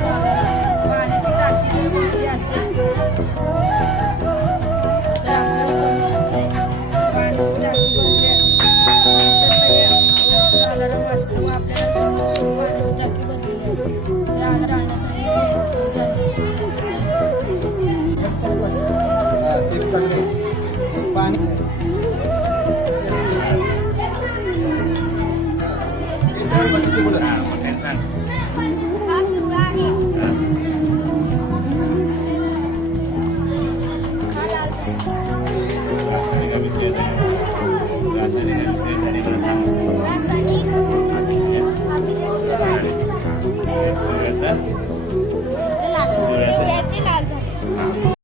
पाण्याची टाकी जर बनली असेल तर आपल्याला समजत नाही. पाण्याची टाकी बनली तर लगेच अलार्म वाजतो, आपल्याला समजतं पाण्याची टाकी बनली आहे. ते अलार्म आणण्यासाठी पाणी